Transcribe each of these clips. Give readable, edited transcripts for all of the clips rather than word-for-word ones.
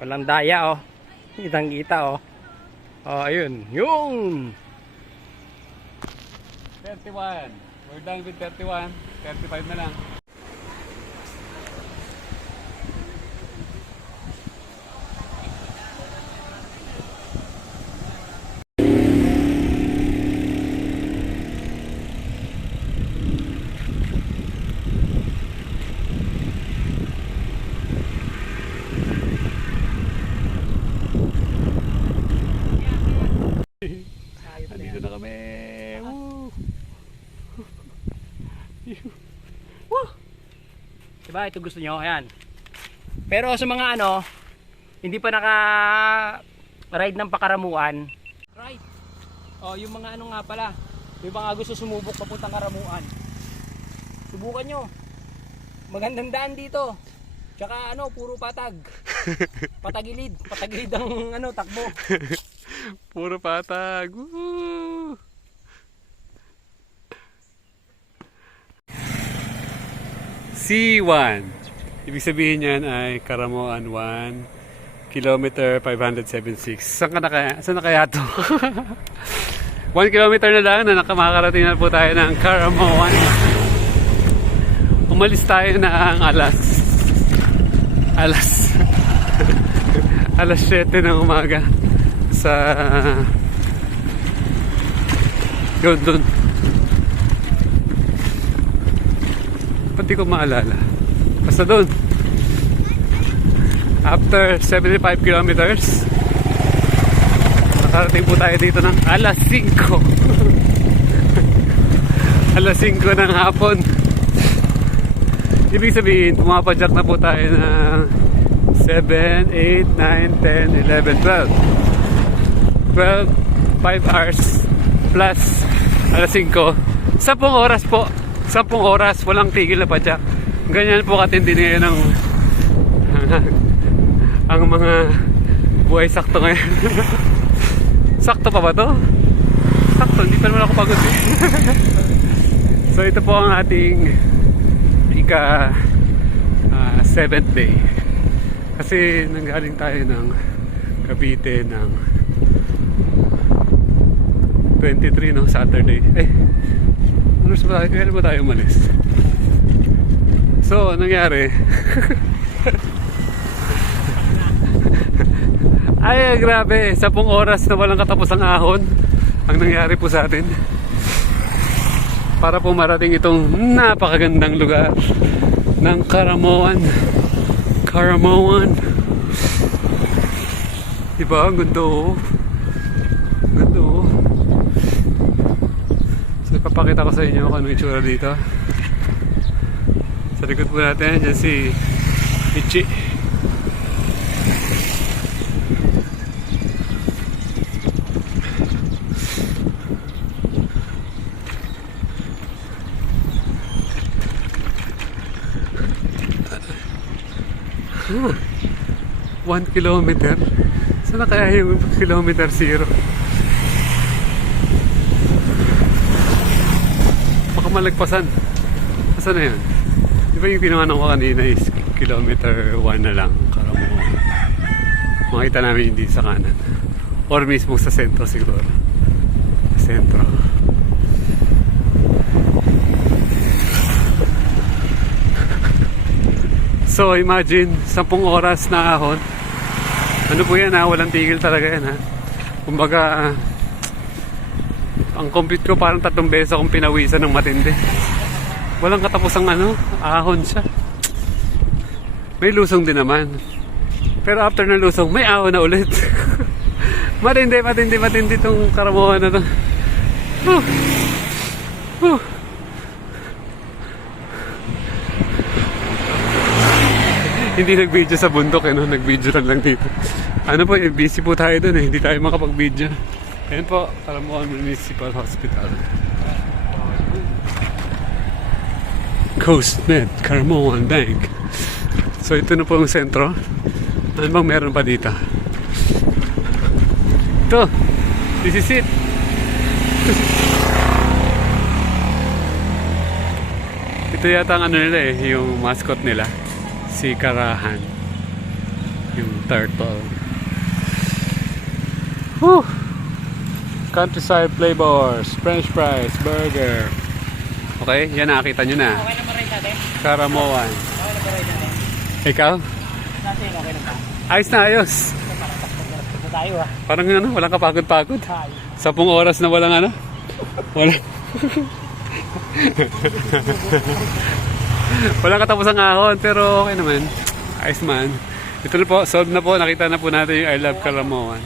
Walang daya oh. Kitang kita oh. Oh, ayun. Yung 31. We're done with 31. 35 na lang. Andito na kami. Woo! Woo! Diba ito gusto nyo? Ayan. Pero sa mga ano, hindi pa naka-ride ng pakaramuan. Right. Oh, yung mga ano nga pala. Yung mga gusto sumubok papuntang Karamuan. Subukan nyo. Magandang daan dito. Tsaka ano, puro patag. Patagilid. Patagilid ang ano, takbo. Puro patag. Woo! C1. Ibig sabihin niyan ay Karamuan 1, kilometer 576. Saan na kaya to? 1 kilometer na lang na makakarating na po tayo ng Karamuan. Umalis tayo ng alas 7 ng umaga sa doon. Pati ko maalala. Basta doon. After 75 kilometers, nakarating po tayo dito ng alas 5. Alas 5 ng hapon. Ibig sabihin, pumapadyak na po tayo ng 7, 8, 9, 10, 11, 12. 5 hours plus alas 5. 10 oras po. 10 oras, walang tigil na padyak. Ganyan po katindi ngayon ang mga buhay sakto ngayon. Sakto pa ba to? Sakto, hindi pa naman ako pagod eh. So ito po ang ating ika 7th day. Kasi nanggaling tayo ng Cavite ng 23 no, Saturday. Kailan ba tayo umalis? So, anong nangyari? Ay, grabe. 10 oras na walang katapos ang ahon ang nangyari po sa atin. Para po marating itong napakagandang lugar ng Karamuan. Diba? Ang ganda. So, ipapakita ko sa inyo kung anong itsura dito. Sa likod po natin, dyan si Ichi. Huh. 1 kilometer. Saan na kaya yung kilometer 0? Baka malagpasan. Saan na yun? Di ba yung tinawanan ko kanina is kilometer 1 na lang, Karamuan. Makita namin hindi sa kanan. Or mismo sa sentro siguro. Sa sentro. So imagine, 10 oras na ahon. Ano po yan ha? Walang tigil talaga yan ha. Kumbaga, ang compute ko parang 3 beses akong pinawisan ng matindi. Walang katapusang ahon siya. May lusong din naman. Pero after ng lusong, may ahon na ulit. matindi itong Karamuan na to. Hindi nag-video sa bundok nag-video lang dito. Ano po, busy po tayo dun hindi tayo makapag-video. Ayan po, Karamuan Municipal Hospital. Coastmed, Karamuan Bank. So ito na po ang sentro. Ano bang meron pa dito? Ito, this is it. Ito yata ang nila yung mascot nila. Si Karahan. Yung turtle. Whew! Countryside flavors, french fries, burger. Okay, yan nakita nyo na. Okay na ba ride natin? Karamoan. Okay na ba ride natin? Ikaw? Natin, okay na ba? Ayos na ayos. Parang tayo ah. Parang ano, walang kapagod-pagod. Hi. 10 oras na walang ano? Walang... walang katapusang ahon, pero okay naman. Ayos man. Ito na po, solved na po. Nakita na po natin yung I Love Karamoan.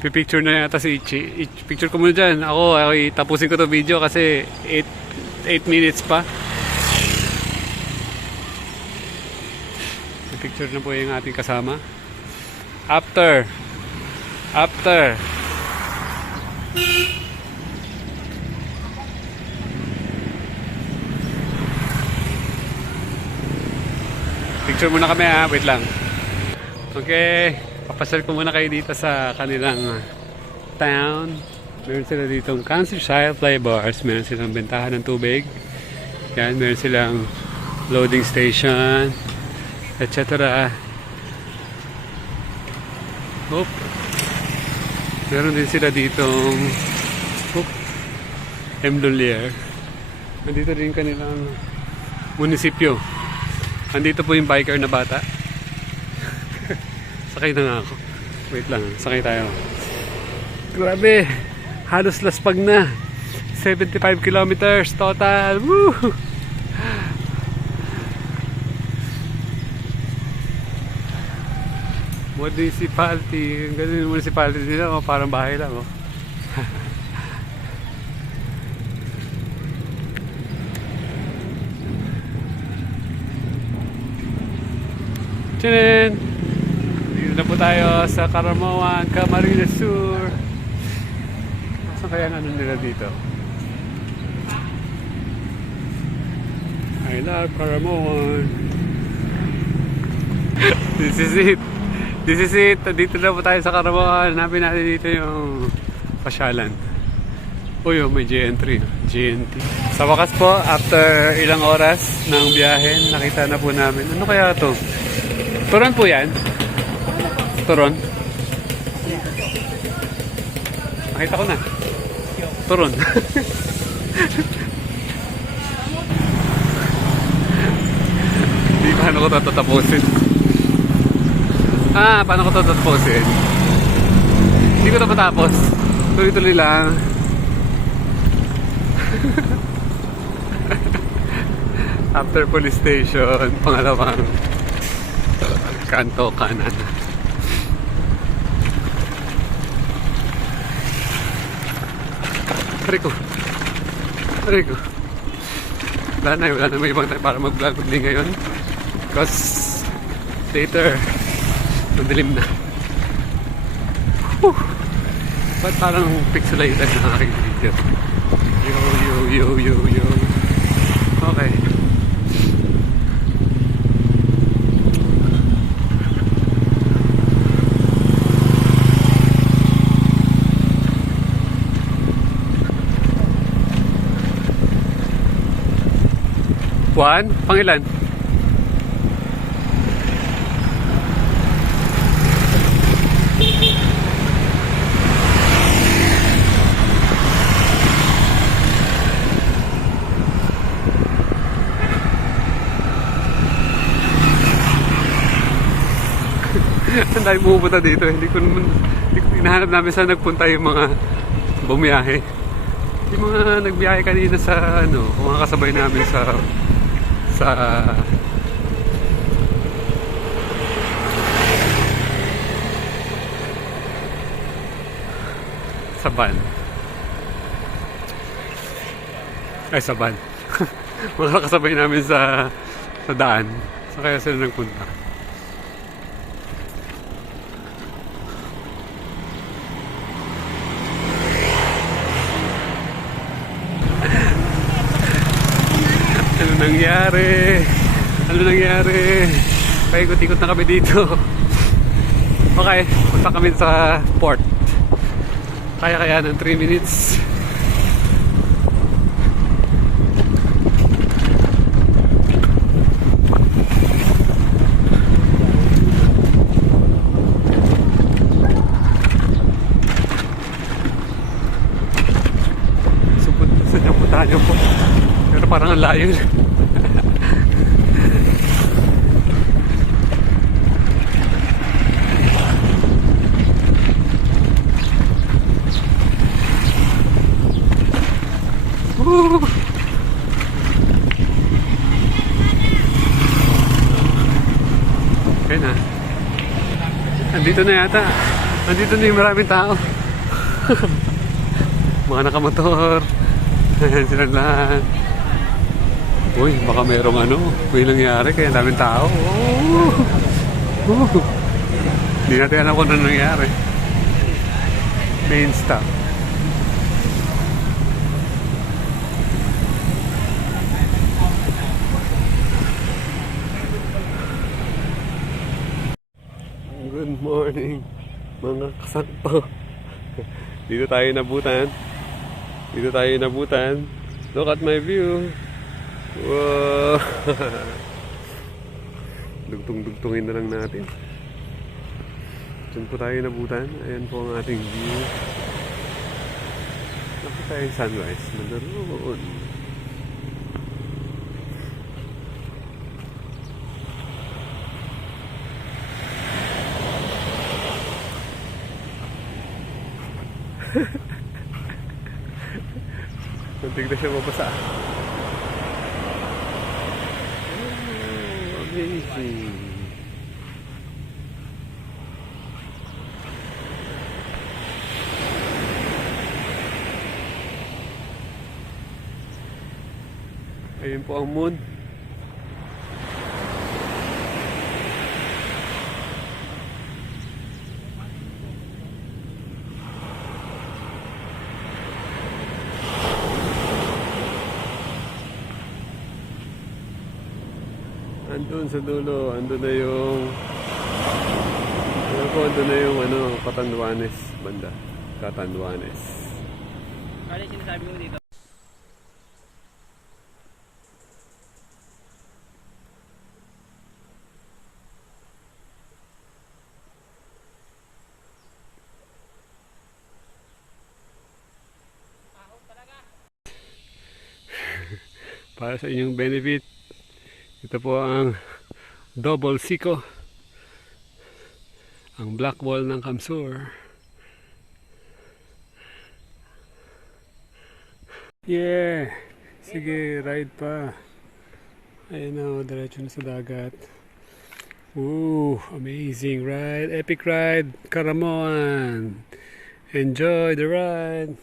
Pipicture na yata si Ichi. Picture ko muna dyan. Ako tapusin ko to video kasi 8 minutes pa. Picture na po yung ating kasama. After. Picture muna kami ha. Wait lang. Okay. Papasal ko muna kayo dito sa kanilang town. Meron sila ditong Countryside Flavors. Meron silang bentahan ng tubig. Yan, meron silang loading station, etc. Oop. Meron din sila ditong Emdolier. Nandito din kanilang munisipyo. Andito po yung biker na bata. Sakay na nga ako. Wait lang, sakay tayo. Grabe, halos laspag na. 75 kilometers total. Woo! Municipality. Ang ganda yung municipality nila, oh, parang bahay lang. Oh. Tchanan! Dito na po tayo sa Karamoan, Camarines Sur. Saan kaya ang ano nila dito? I love Karamoan. This is it. Dito na po tayo sa Karamoan. Hanapin natin dito yung pasyalan. Uy, may GN3. GNT. Sa wakas po, after ilang oras ng biyahe, nakita na po namin. Ano kaya to? Turon po yan? Turon? Nakita ko na. Turon. Hindi paano ko ito tatapusin. Paano ko ito tatapusin? Hindi ko ito matapos. Tuloy-tuloy lang. After police station, pangalawang kanto kanan. Aray ko. Wala na may ibang tayo para mag-vlog din ngayon. Because later, madilim na. Ba't parang pixelated na aking video? Yo. Okay. Juan, pangilan? Ang dahil pupunta dito. Hindi ko hinahanap namin saan nagpunta yung mga bumiyahe. Yung mga nagbiyahe kanina sa mga kasabay namin sa van. Ay, sa van. Mga kasabay namin sa daan. Saan kaya sila nagpunta? Ano nangyari? Paikot-ikot na kami dito. Okay, punta kami sa port. Kaya ng 3 minutes. tayo po. Pero parang ang layo. Woo! Okay na. Andito na yata. Andito na yung maraming tao. Mga nakamotor. Ayan sila lahat. Uy, baka merong ano. May nangyari kaya daming tao. Hindi natin alam kung ano nangyari. Main stop. Good morning, mga kasakto. Dito tayo nabutan. Dito tayo nabutan. Look at my view. Wow. Dugtong-dugtungin na lang natin. Diyan po tayo nabutan. Ayan po ang ating view. Nakita tayo yung sunrise. Nadaroon. Muntik na siya mabasa. Oh, amazing. Ayun po ang moon. Andun sa dulo, andun na yung andun na yung ano, Catanduanes banda. Catanduanes. Ano yung sinasabi mo dito? Para sa inyong benefit, ito po ang Double Siko, ang black wall ng Kamsur. Yeah! Sige, ride pa. Ayun na, diretso na sa dagat. Ooh, amazing ride, epic ride, Karamoan. Enjoy the ride.